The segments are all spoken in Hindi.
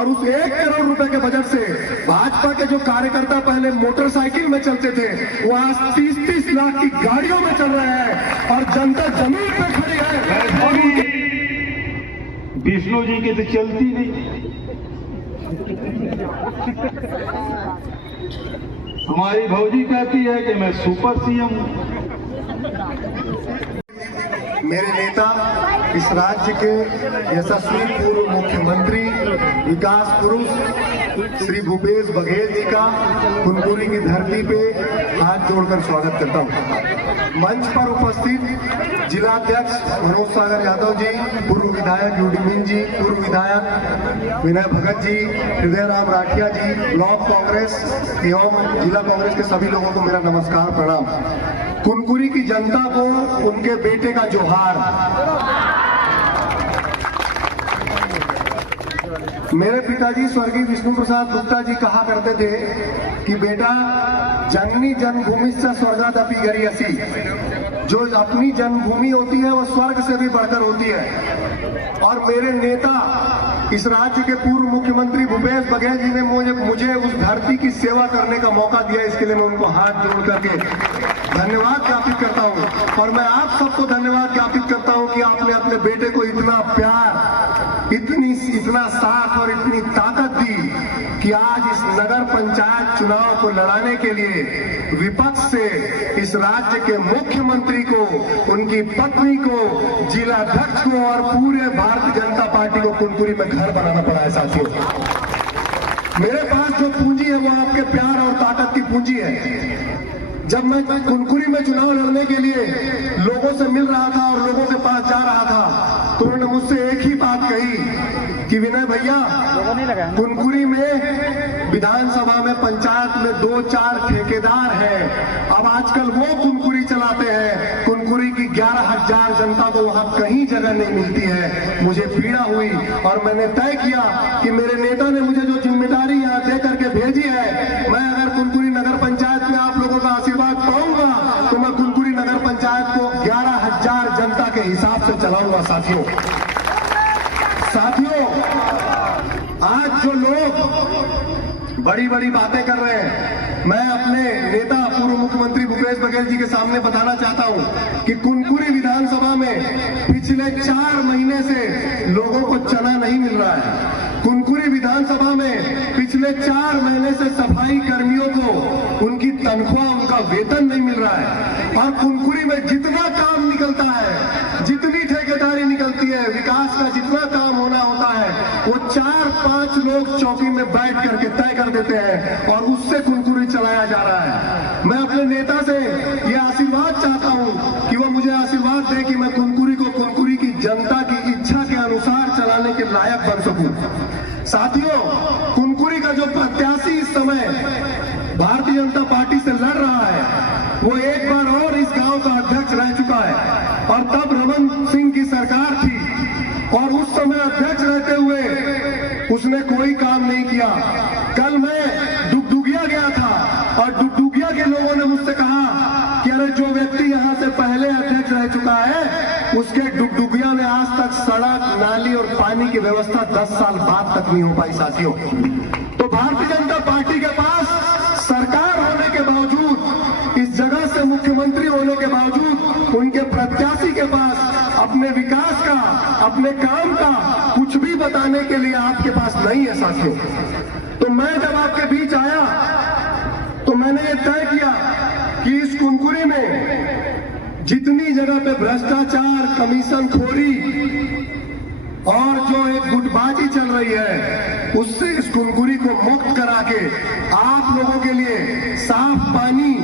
और उस 1 करोड़ रुपए के बजट से भाजपा के जो कार्यकर्ता पहले मोटरसाइकिल में चलते थे वो आज 30-30 लाख की गाड़ियों में चल रहे हैं और जनता जमीन पे खड़ी है। विष्णु जी की तो चलती नहीं, हमारी भौजी कहती है कि मैं सुपर सीएम हूं। मेरे नेता इस राज्य के यशस्वी पूर्व मुख्यमंत्री विकास पुरुष श्री भूपेश बघेल जी का कुनकुरी की धरती पे हाथ जोड़कर स्वागत करता हूं। मंच पर उपस्थित जिलाध्यक्ष मनोज सागर यादव जी, पूर्व विधायक यूडीमिन जी, पूर्व विधायक विनय भगत जी, हृदय राम राठिया जी, ब्लॉक कांग्रेस एवं जिला कांग्रेस के सभी लोगों को मेरा नमस्कार प्रणाम। कुनकुरी की जनता को उनके बेटे का जोहार। मेरे पिताजी स्वर्गीय विष्णु प्रसाद गुप्ता जी कहा करते थे कि बेटा जननी जन्मभूमि से स्वर्गादपि गरियसी, जो अपनी जन्मभूमि होती है वो स्वर्ग से भी बढ़कर होती है। और मेरे नेता इस राज्य के पूर्व मुख्यमंत्री भूपेश बघेल जी ने मुझे उस धरती की सेवा करने का मौका दिया, इसके लिए मैं उनको हाथ जोड़ करके धन्यवाद ज्ञापित करता हूं। और मैं आप सबको धन्यवाद ज्ञापित करता हूं कि आपने अपने बेटे को इतना प्यार, इतना साथ और इतनी ताकत दी कि आज इस नगर पंचायत चुनाव को लड़ाने के लिए विपक्ष से इस राज्य के मुख्यमंत्री को, उनकी पत्नी को, जिलाध्यक्ष को और पूरे भारतीय जनता पार्टी को कुनकुरी में घर बनाना पड़ा है। साथियों, मेरे पास जो पूंजी है वो आपके प्यार और ताकत की पूंजी है। जब मैं कुनकुरी में चुनाव लड़ने के लिए लोगों से मिल रहा था और लोगों के पास जा रहा था तो उन्होंने मुझसे एक ही बात कही कि विनय भैया, कुनकुरी में विधानसभा में पंचायत में 2-4 ठेकेदार हैं, अब आजकल वो कुनकुरी चलाते हैं, कुनकुरी की 11,000 जनता को वहां कहीं जगह नहीं मिलती है। मुझे पीड़ा हुई और मैंने तय किया कि मेरे नेता ने मुझे जो जिम्मेदारी यहाँ दे करके भेजी है, मैं अगर कुनकुरी नगर पंचायत में आप लोगों का आशीर्वाद पाऊंगा तो मैं कुनकुरी नगर पंचायत को 11,000 जनता के हिसाब से चलाऊंगा। साथियों, आज जो लोग बड़ी बड़ी बातें कर रहे हैं, मैं अपने नेता पूर्व मुख्यमंत्री भूपेश बघेल जी के सामने बताना चाहता हूं कि कुनकुरी विधानसभा में पिछले 4 महीने से लोगों को चना नहीं मिल रहा है। कुनकुरी विधानसभा में पिछले 4 महीने से सफाई कर्मियों को उनकी तनख्वाह, उनका वेतन नहीं मिल रहा है। और कुनकुरी में जितना काम निकलता है, जितनी ठेकेदारी निकलती है, विकास का जितना काम होना होता है, वो 4-5 लोग चौकी में बैठ करके तय कर देते हैं और उससे कुनकुरी चलाया जा रहा है। मैं अपने नेता से ये आशीर्वाद चाहता हूं कि वो मुझे आशीर्वाद दे कि मैं कुनकुरी को कुनकुरी की जनता की इच्छा के अनुसार चलाने के लायक बन सकूं। साथियों, कुनकुरी का जो प्रत्याशी इस समय भारतीय जनता पार्टी से लड़ रहा है, वो एक बार और इस गांव का अध्यक्ष रह चुका है और तब रमन सिंह की सरकार थी और उस समय अध्यक्ष रहते हुए उसने कोई काम नहीं किया। कल मैं डुगडुगिया गया था और डुगडुगिया के लोगों ने मुझसे कहा कि अरे जो व्यक्ति यहाँ से पहले अध्यक्ष रह चुका है, उसके डुगडुगिया में आज तक सड़क, नाली और पानी की व्यवस्था 10 साल बाद तक नहीं हो पाई। साथियों, तो भारतीय जनता पार्टी के पास सरकार होने के बावजूद, इस जगह से मुख्यमंत्री होने के बावजूद, उनके प्रत्याशी के पास अपने विकास का, अपने काम का कुछ भी बताने के लिए आपके पास नहीं है। साथियों, तो मैं जब आपके बीच आया तो मैंने ये तय किया कि इस कुनकुरी में जितनी जगह पे भ्रष्टाचार, कमीशन खोरी और जो एक गुटबाजी चल रही है, उससे इस कुनकुरी को मुक्त करा के आप लोगों के लिए साफ पानी,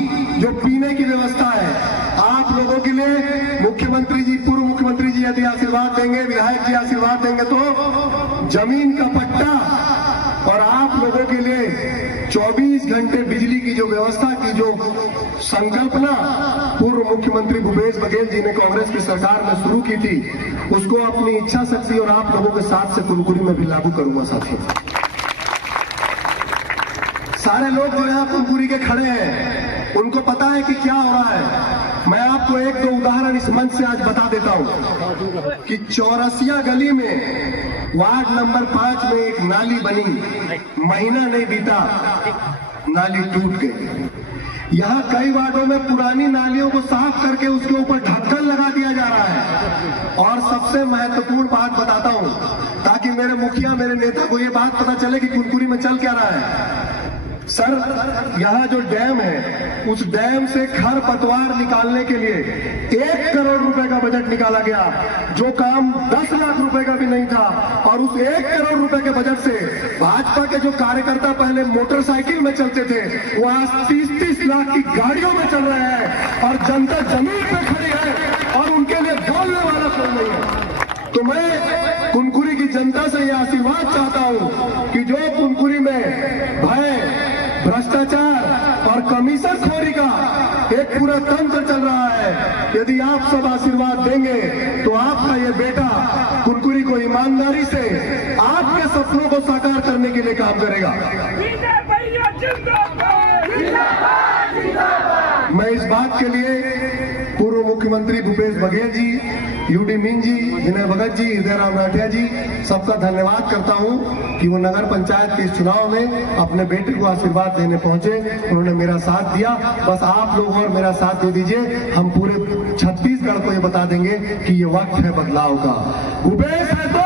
जो पीने की व्यवस्था है, आप लोगों के लिए मुख्यमंत्री जी, पूर्व मुख्यमंत्री जी यदि आशीर्वाद देंगे, विधायक जी आशीर्वाद देंगे तो जमीन का पट्टा और आप लोगों के लिए 24 घंटे बिजली की जो व्यवस्था की जो संकल्पना पूर्व मुख्यमंत्री भूपेश बघेल जी ने कांग्रेस की सरकार में शुरू की थी, उसको अपनी इच्छा शक्ति और आप लोगों के साथ से कुनकुरी में भी लागू करूंगा। साथियों, सारे लोग जो यहाँ कुनकुरी के खड़े हैं उनको पता है कि क्या हो रहा है। मैं आपको 1-2 उदाहरण इस मंच से आज बता देता हूं कि चौरसिया गली में वार्ड नंबर 5 में एक नाली बनी, महीना नहीं बीता नाली टूट गई। यहाँ कई वार्डों में पुरानी नालियों को साफ करके उसके ऊपर ढक्कन लगा दिया जा रहा है। और सबसे महत्वपूर्ण बात बताता हूँ ताकि मेरे मुखिया, मेरे नेता को ये बात पता चले कि कुनकुरी में चल क्या रहा है। सर, यहाँ जो डैम है, उस डैम से खरपतवार निकालने के लिए 1 करोड़ रुपए का बजट निकाला गया, जो काम 10 लाख रुपए का भी नहीं था। और उस 1 करोड़ रुपए के बजट से भाजपा के जो कार्यकर्ता पहले मोटरसाइकिल में चलते थे, वो आज 30-30 लाख की गाड़ियों में चल रहे हैं और जनता जमीन पे खड़ी है और उनके लिए बोलने वाला कोई नहीं है। तो मैं कुनकुरी की जनता से यह आशीर्वाद चाहता हूं कि जो कुनकुरी में भय, भ्रष्टाचार और कमीशन खोरी का एक पूरा तंत्र चल रहा है, यदि आप सब आशीर्वाद देंगे तो आपका ये बेटा कुनकुरी को ईमानदारी से आपके सपनों को साकार करने के लिए काम करेगा। मैं इस बात के लिए पूर्व मुख्यमंत्री भूपेश बघेल जी, यूडी मीन जी, विनय भगत जी, हृदय राम राठिया जी, सबका धन्यवाद करता हूं कि वो नगर पंचायत के इस चुनाव में अपने बेटे को आशीर्वाद देने पहुंचे, उन्होंने मेरा साथ दिया। बस आप लोग और मेरा साथ दे दीजिए, हम पूरे छत्तीसगढ़ को ये बता देंगे कि ये वक्त है बदलाव का। भूपेश है तो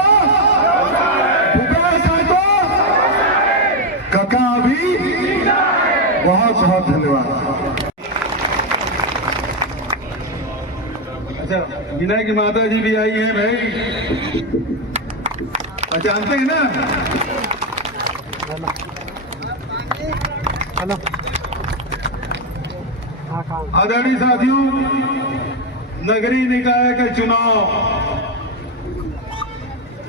काका अभी बहुत बहुत धन्यवाद। अच्छा, विनय की माता जी भी आई हैं भाई, जानते हैं ना? आदरणीय साथियों, नगरीय निकाय का चुनाव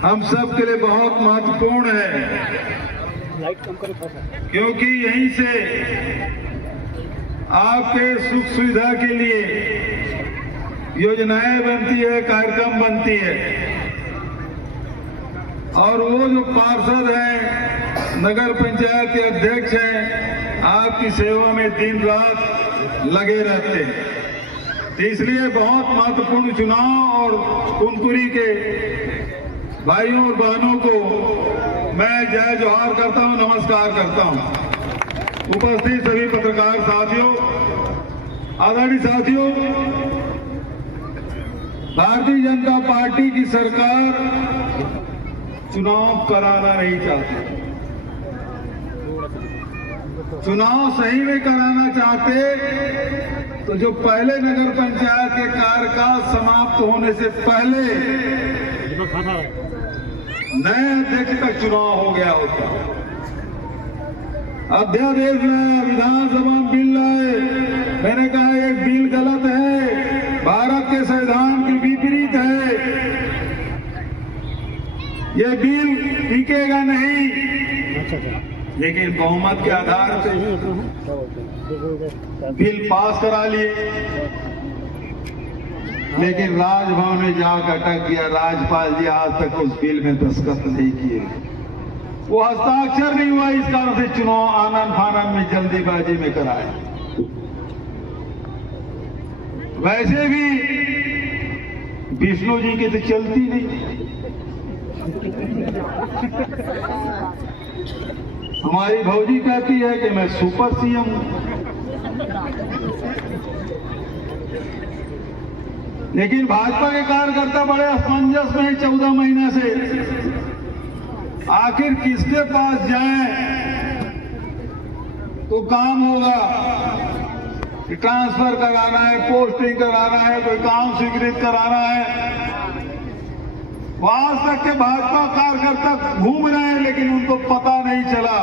हम सब के लिए बहुत महत्वपूर्ण है, क्योंकि यहीं से आपके सुख सुविधा के लिए योजनाएं बनती है, कार्यक्रम बनती है। और वो जो पार्षद हैं, नगर पंचायत के अध्यक्ष हैं, आपकी सेवा में दिन रात लगे रहते हैं। तो इसलिए बहुत महत्वपूर्ण चुनाव, और कुनकुरी के भाइयों और बहनों को मैं जय जोहार करता हूं, नमस्कार करता हूं। उपस्थित सभी पत्रकार साथियों, आदरणीय साथियों, भारतीय जनता पार्टी की सरकार चुनाव कराना नहीं चाहती। चुनाव सही में कराना चाहते तो जो पहले नगर पंचायत के कार्यकाल समाप्त होने से पहले नए अध्यक्ष का चुनाव हो गया होता। अध्यादेश में विधानसभा में बिल लाए, मैंने कहा ये बिल गलत है, भारत के संविधान के विपरीत है, ये बिल टिकेगा नहीं। लेकिन बहुमत के आधार पर बिल पास करा लिए, लेकिन राजभवन में जाकर अटक गया। राज्यपाल जी आज तक उस बिल में दस्तखत नहीं किए, वो हस्ताक्षर नहीं हुआ। इस कारण से चुनाव आनन फानन में जल्दीबाजी में कराए। वैसे भी विष्णु जी की तो चलती नहीं, हमारी भौजी कहती है कि मैं सुपर सीएम हूं। लेकिन भाजपा के कार्यकर्ता बड़े असमंजस में है 14 महीने से, आखिर किसके पास जाएं तो काम होगा। ट्रांसफर कराना है, पोस्टिंग कराना है, कोई काम स्वीकृत कराना है। आज तक के भाजपा कार्यकर्ता घूम रहे हैं, लेकिन उनको पता नहीं चला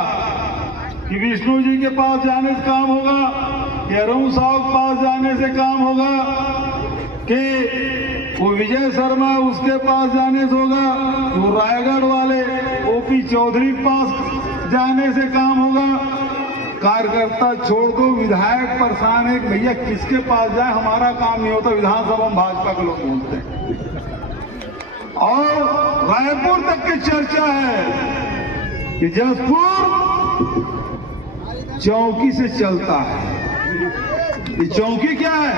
कि विष्णु जी के पास जाने से काम होगा, या अरुण साहु के पास जाने से काम होगा, कि वो विजय शर्मा उसके पास जाने से होगा, वो रायगढ़ वाले ओपी चौधरी के पास जाने से काम होगा। कार्यकर्ता छोड़ दो, विधायक परेशान है कि भैया किसके पास जाए, हमारा काम नहीं होता। विधानसभा में भाजपा के लोग बोलते हैं, और रायपुर तक की चर्चा है कि जसपुर चौकी से चलता है। ये चौकी क्या है?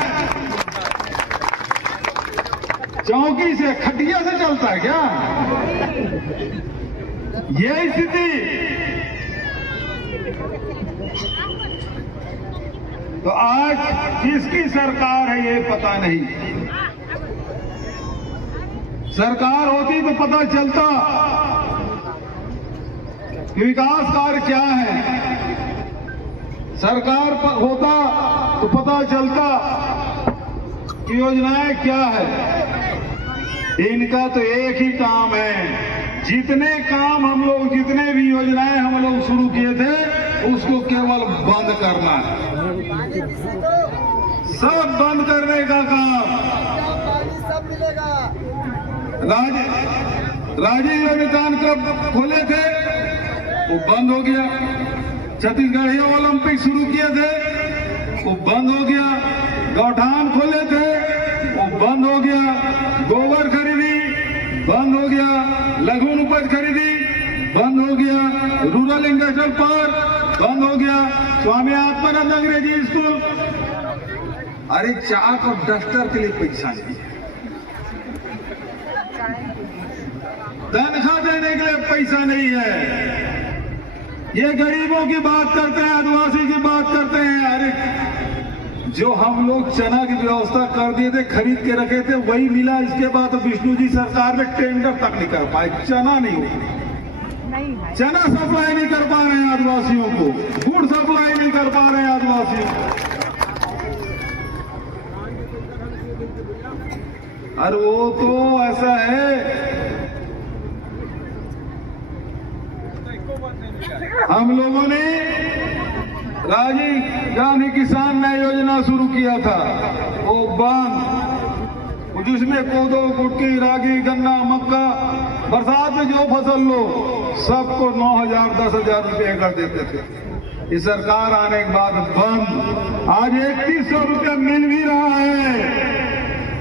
चौकी से खटिया से चलता है क्या? ये स्थिति। तो आज किसकी सरकार है ये पता नहीं। सरकार होती तो पता चलता कि विकास कार्य क्या है। सरकार होता तो पता चलता कि योजनाएं क्या है। इनका तो एक ही काम है, जितने काम हम लोग, जितने भी योजनाएं हम लोग शुरू किए थे उसको केवल बंद करना है। सब बंद करने का काम। राजीव उद्यान कब खोले थे वो बंद हो गया। छत्तीसगढ़ ओलंपिक शुरू किए थे वो बंद हो गया। गौठान खोले थे वो बंद हो गया। गोबर खरीदी बंद हो गया। लघु उपज खरीदी बंद हो गया। रूरल इंडस्ट्रियल पार्क बंद हो गया। स्वामी आत्मानंद अंग्रेजी स्कूल। अरे चाक और डस्टर के लिए पैसा नहीं है, तनख्वाह देने के लिए पैसा नहीं है। ये गरीबों की बात करते हैं, आदिवासी की बात करते हैं। अरे जो हम लोग चना की व्यवस्था कर दिए थे, खरीद के रखे थे, वही मिला। इसके बाद तो विष्णु जी सरकार में टेंडर तक नहीं कर पाए। चना नहीं हो, चना सप्लाई नहीं कर पा रहे हैं आदिवासियों को, गुड़ सप्लाई नहीं कर पा रहे हैं आदिवासियों को। अरे वो तो ऐसा है, हम लोगों ने राजीव गांधी किसान न्याय योजना शुरू किया था, वो बंद, जिसमें कोदो, कुटकी, रागी, गन्ना, मक्का, बरसात में जो फसल लो सबको 9,000 10,000 रुपये कर देते थे। ये सरकार आने के बाद बंद। आज 3100 रुपया मिल भी रहा है,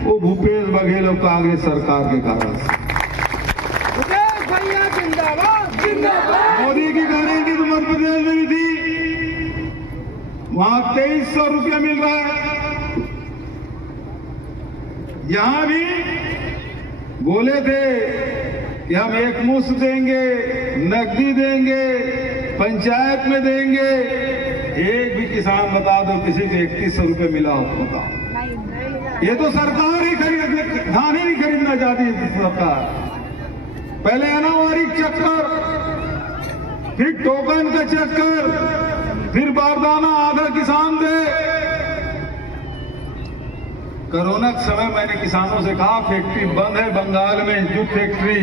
वो भूपेश बघेल और कांग्रेस सरकार के कारण। भैया जिंदाबाद जिंदाबाद। मोदी की गारंटी तो मध्य प्रदेश में भी थी, वहां 2300 रुपया मिल रहा है। यहां भी बोले थे कि हम एक मुश्त देंगे, नकदी देंगे, पंचायत में देंगे। एक भी किसान बता दो किसी को 3100 रुपये मिला हो बताओ। ये तो सरकार ही धान ही नहीं खरीदना चाहती है सरकार। पहले अनावारी चक्कर, फिर टोकन का चक्कर, फिर बारदाना आधा किसान दे। कोरोना के समय मैंने किसानों से कहा फैक्ट्री बंद है बंगाल में, जूट फैक्ट्री,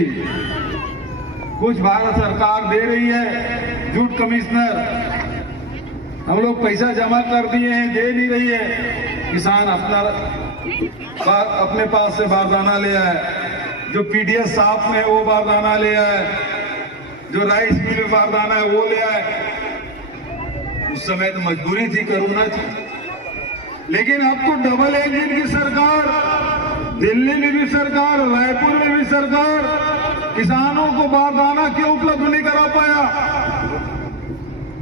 कुछ भारत सरकार दे रही है, जूट कमिश्नर, हम लोग पैसा जमा कर दिए हैं, दे नहीं रही है। किसान अपने पास से बारदाना ले आए, जो पीडीएस साफ में वो बारदाना ले आए, जो राइस मिल में बारदाना है वो ले आए। उस समय तो मजबूरी थी, कोरोना थी। लेकिन अब तो डबल इंजन की सरकार, दिल्ली में भी सरकार, रायपुर में भी सरकार, किसानों को बारदाना क्यों उपलब्ध नहीं करा पाया।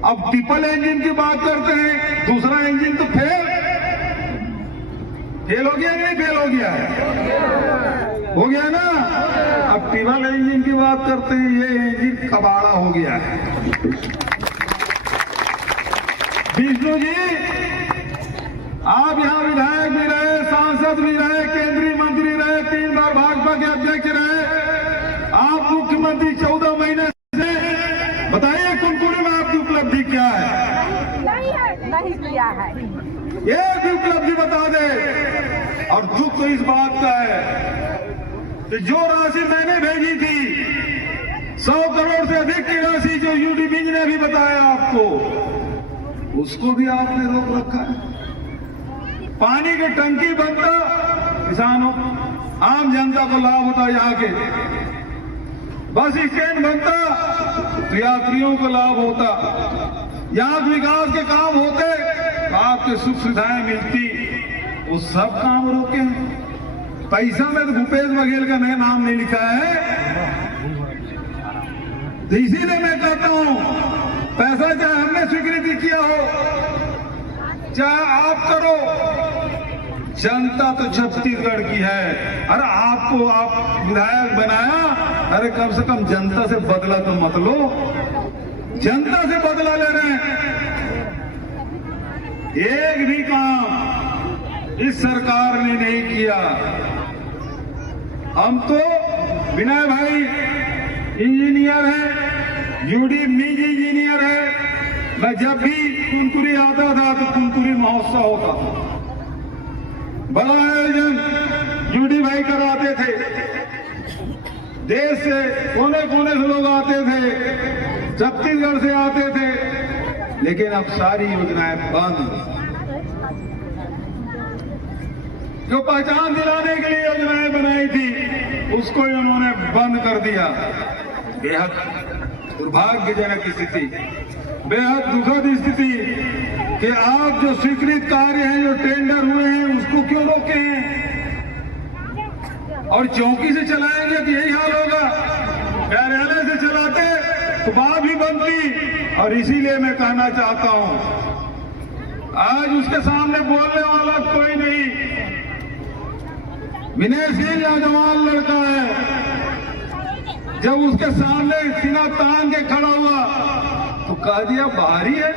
अब ट्रिपल इंजन की बात करते हैं, दूसरा इंजन तो फेल हो गया कि नहीं फेल हो गया है? हो गया ना। अब ट्रिपल इंजन की बात करते हैं, ये इंजन कबाड़ा हो गया है। विष्णु जी आप यहाँ विधायक भी रहे, सांसद भी रहे, केंद्रीय मंत्री रहे, 3 बार भाजपा के अध्यक्ष रहे, आप मुख्यमंत्री 14 महीने से, बताइए कुनकुनी में आपकी उपलब्धि क्या है? नहीं किया है, एक भी उपलब्धि बता दे। और दुख तो इस बात का है कि जो राशि मैंने भेजी थी 100 करोड़ से अधिक की राशि, जो यूडीपी ने भी बताया आपको, उसको भी आपने रोक रखा है। पानी की टंकी बनता, किसानों आम जनता को लाभ होता, यहाँ के बस स्टैंड बनता तो यात्रियों को लाभ होता, यहाँ विकास के काम होते, आपके सुख सुविधाएं मिलती, वो सब काम रोके हैं। पैसा में तो भूपेश बघेल का नया नाम नहीं लिखा है। तो इसीलिए मैं कहता हूं, पैसा चाहे हमने स्वीकृति किया हो, चाहे आप करो, जनता तो छत्तीसगढ़ की है। अरे आपको आप विधायक बनाया, अरे कम से कम जनता से बदला तो मत लो। जनता से बदला ले रहे हैं। एक भी काम इस सरकार ने नहीं किया। हम तो विनय भाई इंजीनियर है, यूडी निजी इंजीनियर है। मैं जब भी कुनकुरी आता था तो कुनकुरी महोत्सव होता था, बड़ा आयोजन यूडी भाई कराते थे। देश से कोने कोने से लोग आते थे, छत्तीसगढ़ से आते थे, लेकिन अब सारी योजनाएं बंद। जो पहचान दिलाने के लिए योजनाएं बनाई थी उसको उन्होंने बंद कर दिया। बेहद दुर्भाग्यजनक स्थिति, बेहद दुखद स्थिति कि आप जो स्वीकृत कार्य हैं, जो टेंडर हुए हैं, उसको क्यों रोके हैं और चौकी से चलाएंगे तो यही हाल होगा। कार्यालय से चलाते तो बात भी बनती। और इसीलिए मैं कहना चाहता हूं, आज उसके सामने बोलने वाला कोई नहीं। विनय सिंह नौजवान लड़का है, जब उसके सामने सीना तान के खड़ा हुआ तो कह दिया बाहरी है।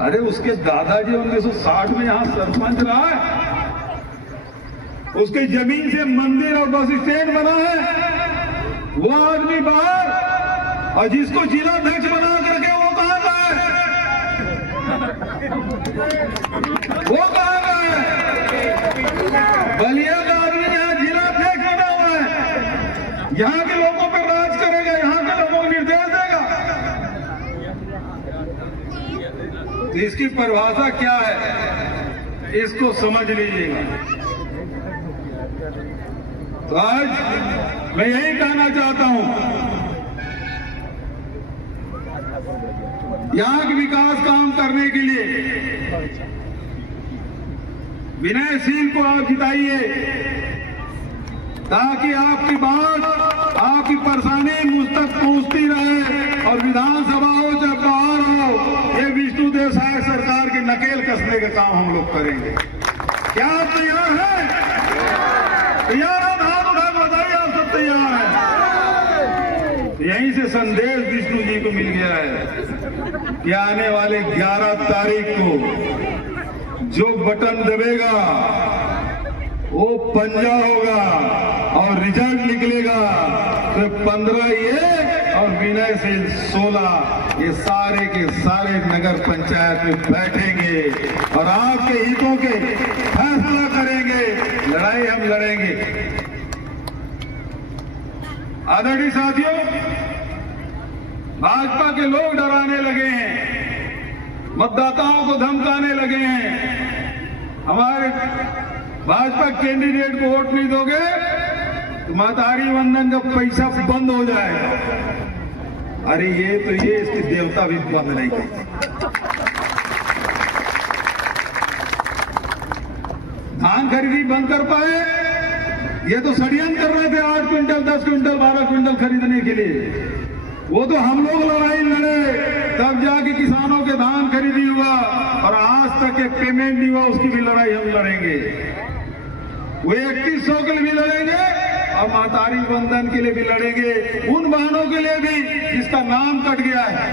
अरे उसके दादाजी 1960 में यहां सरपंच रहा है, उसके जमीन से मंदिर और बस स्टैंड बना है। वो आदमी बाहर, और जिसको जिलाध्यक्ष बना करके वो कहां का है? वो कहां का है? बलिया का आदमी यहाँ जिलाध्यक्ष बना हुआ है, यहाँ के लोगों पर राज करेगा, यहाँ के लोगों को निर्देश देगा। तो इसकी परिभाषा क्या है, इसको समझ लीजिएगा। तो आज मैं यही कहना चाहता हूं, यहां के विकास काम करने के लिए विनय सिंह को आप जिताइए, ताकि आपकी बात, आपकी परेशानी मुझ तक पहुंचती रहे। और विधानसभा हो चाहे बाहर हो, ये विष्णुदेव साय सरकार की नकेल कसने का काम हम लोग करेंगे। क्या आप तैयार हैं? तैयार हो? हाथ उठा बताइए आप सब तैयार हैं। यहीं से संदेश विष्णु जी को मिल गया है कि आने वाले 11 तारीख को जो बटन दबेगा वो पंजा होगा और रिजल्ट निकलेगा तो 15 ये और विनय सिंह 16, ये सारे के सारे नगर पंचायत में बैठेंगे और आपके हितों के फैसला करेंगे। लड़ाई हम लड़ेंगे। आदरणीय साथियों, भाजपा के लोग डराने लगे हैं, मतदाताओं को धमकाने लगे हैं। हमारे भाजपा कैंडिडेट को वोट नहीं दोगे तो महतारी वंदन का पैसा बंद हो जाएगा। अरे ये इसके देवता भी बंद नहीं करते। धान खरीदी बंद कर पाए, ये तो षड्यंत्र कर रहे थे 8 क्विंटल 10 क्विंटल 12 क्विंटल खरीदने के लिए। वो तो हम लोग लड़ाई लड़े, तब जाके किसानों के धान खरीदी हुआ और आज तक एक पेमेंट नहीं हुआ, उसकी भी लड़ाई हम लड़ेंगे। वो 3100 के लिए भी लड़ेंगे और महतारी वंदन के लिए भी लड़ेंगे। उन बहनों के लिए भी जिसका नाम कट गया है,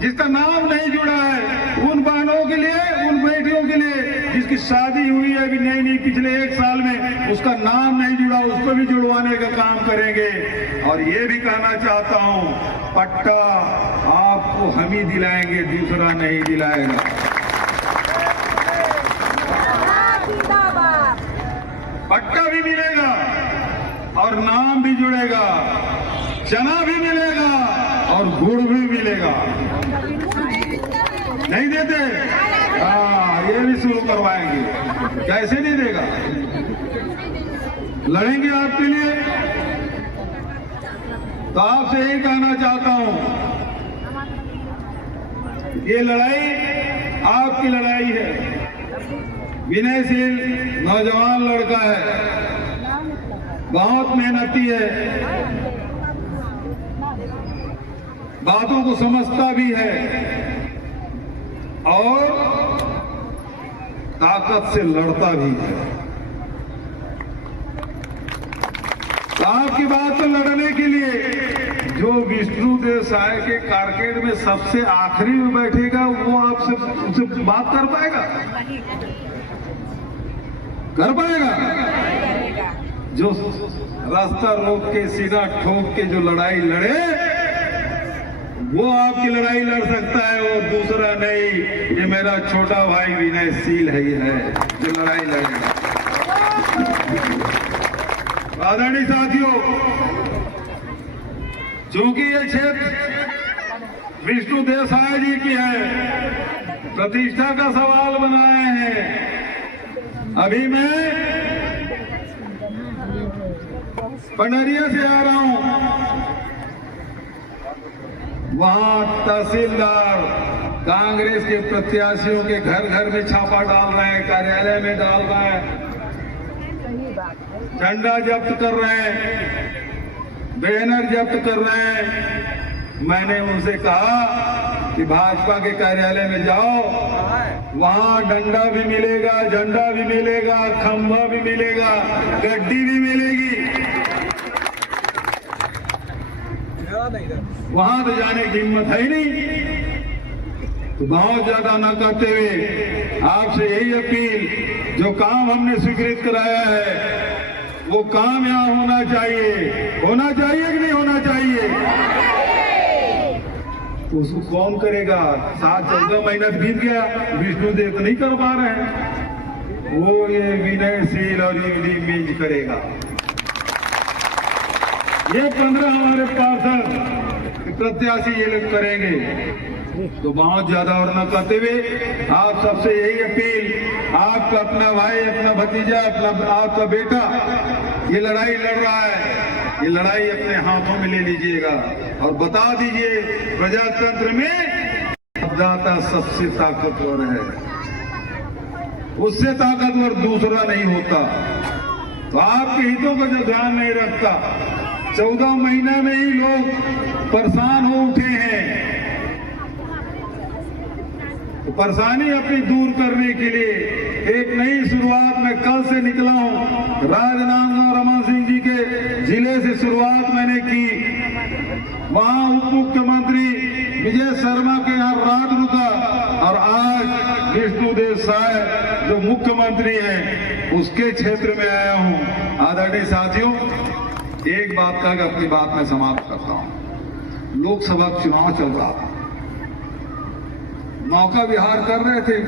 जिसका नाम नहीं जुड़ा है, उन बहनों के लिए, उन बेटियों के लिए जिसकी शादी हुई है अभी नहीं पिछले 1 साल में, उसका नाम नहीं जुड़ा, उसको भी जुड़वाने का काम करेंगे। और ये भी कहना चाहता हूं, पट्टा आपको हम ही दिलाएंगे, दूसरा नहीं दिलाएगा। पट्टा भी मिलेगा और नाम भी जुड़ेगा, चना भी मिलेगा और गुड़ भी मिलेगा। नहीं देते? हाँ, ये भी शुरू करवाएंगे। कैसे नहीं देगा? लड़ेंगे आपके लिए। तो आपसे यही कहना चाहता हूं, ये लड़ाई आपकी लड़ाई है। विनय सिंह नौजवान लड़का है, बहुत मेहनती है, बातों को समझता भी है और ताकत से लड़ता भी है। आपकी बात पर लड़ने के लिए जो विष्णुदेव साय के कारकेड में सबसे आखिरी में बैठेगा वो आपसे उनसे बात कर पाएगा? कर पाएगा? जो रास्ता रोक के सीधा ठोक के जो लड़ाई लड़े वो आपकी लड़ाई लड़ सकता है, वो दूसरा नहीं। ये मेरा छोटा भाई विनयशील है जो लड़ाई लड़ेगा। आदरणीय साथियों, चूंकि ये क्षेत्र विष्णुदेव साय जी की है, प्रतिष्ठा का सवाल बनाए हैं। अभी मैं पंडरिया से आ रहा हूं, वहां तहसीलदार कांग्रेस के प्रत्याशियों के घर घर में छापा डाल रहे हैं, कार्यालय में डाल रहे हैं, झंडा जब्त कर रहे हैं, बैनर जब्त कर रहे हैं। मैंने उनसे कहा कि भाजपा के कार्यालय में जाओ, वहां डंडा भी मिलेगा, झंडा भी मिलेगा, खंभा भी मिलेगा, गड्डी भी मिलेगी। वहां तो जाने की हिम्मत है ही नहीं। तो बहुत ज्यादा न करते हुए आपसे यही अपील, जो काम हमने स्वीकृत कराया है वो काम यहाँ होना चाहिए। होना चाहिए कि नहीं होना चाहिए? तो उसको कौन करेगा? 7-14 महीना बीत गया, विष्णुदेव तो नहीं कर पा रहे हैं। वो ये विनयशील और इमली मीज करेगा। ये 15 हमारे पार्षद प्रत्याशी ये लोग करेंगे। तो बहुत ज्यादा और न करते हुए आप सबसे यही अपील, आपका अपना भाई, अपना भतीजा, अपना आपका बेटा ये लड़ाई लड़ रहा है, ये लड़ाई अपने हाथों में ले लीजिएगा और बता दीजिए प्रजातंत्र में मतदाता सबसे ताकतवर है, उससे ताकतवर दूसरा नहीं होता। तो आपके हितों का जो ध्यान नहीं रखता, 14 महीने में ही लोग परेशान हो उठे हैं। तो परेशानी अपनी दूर करने के लिए एक नई शुरुआत मैं कल से निकला हूं। राजनांदगांव रमन सिंह जी के जिले से शुरुआत मैंने की। वहां उप मुख्यमंत्री विजय शर्मा के यहाँ रात रुका और आज विष्णुदेव साय जो मुख्यमंत्री हैं उसके क्षेत्र में आया हूं। आदरणीय साथियों, एक बात का अपनी बात में समाप्त करता हूं। लोकसभा चुनाव चल रहा था, मौका विहार कर रहे थे,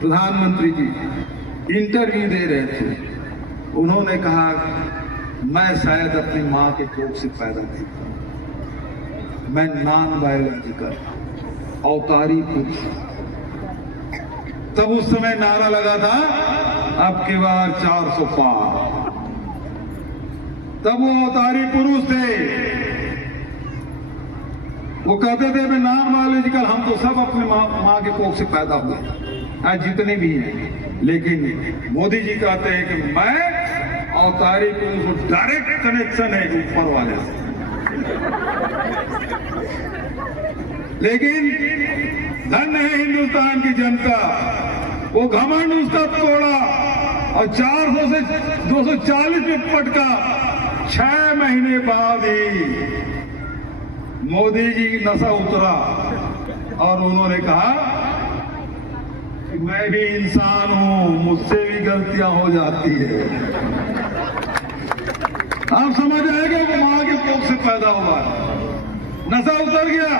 प्रधानमंत्री जी इंटरव्यू दे रहे थे। उन्होंने कहा मैं शायद अपनी मां के कोख से पैदा नहीं हुआ, मैं नॉन बायोलॉजिकल अवतारी पुरुष। तब उस समय नारा लगा था अब की बार 400 पार। तब वो अवतारी पुरुष थे, वो कहते थे मैं नॉन बायोलॉजिकल, हम तो सब अपने माँ के कोख से पैदा हुए जितने भी हैं। लेकिन मोदी जी कहते हैं कि मैं अवतारी पुरुष, डायरेक्ट कनेक्शन है ऊपर वाले से। लेकिन धन्य है हिंदुस्तान की जनता, वो घमंड उसका तोड़ा और 400 से 240 में पटका। 6 महीने बाद ही मोदी जी नशा उतरा और उन्होंने कहा कि मैं भी इंसान हूं, मुझसे भी गलतियां हो जाती है। आप समझ आएगा वो मां के कोख से पैदा हुआ, नशा उतर गया।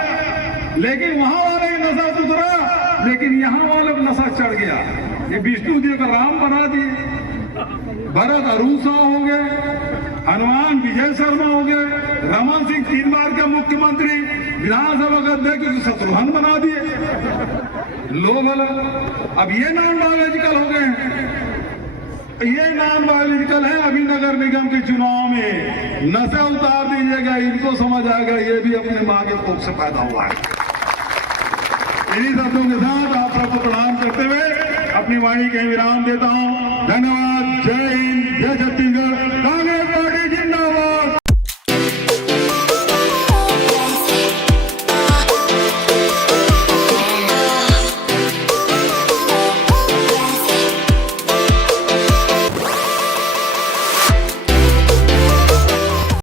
लेकिन वहां वाला ही नशा उतरा, लेकिन यहां वाला नशा चढ़ गया। ये विष्णु जी का राम बना दिए, भरत अरुण साह हो गए, हनुमान विजय शर्मा हो गए, रमन सिंह 3 बार का मुख्यमंत्री, विधानसभा का अध्यक्ष शत्रुघ्न बना दिए। लोग अब ये नॉन बायोलॉजिकल हो गए हैं, ये नॉन बायोलॉजिकल है। अभी नगर निगम के चुनाव में नशा उतार दीजिएगा, इनको समझ आएगा ये भी अपने मां के कोख से पैदा हुआ है। इन्हीं शब्दों के साथ आप सबको प्रणाम करते हुए अपनी वाणी के विराम देता हूं।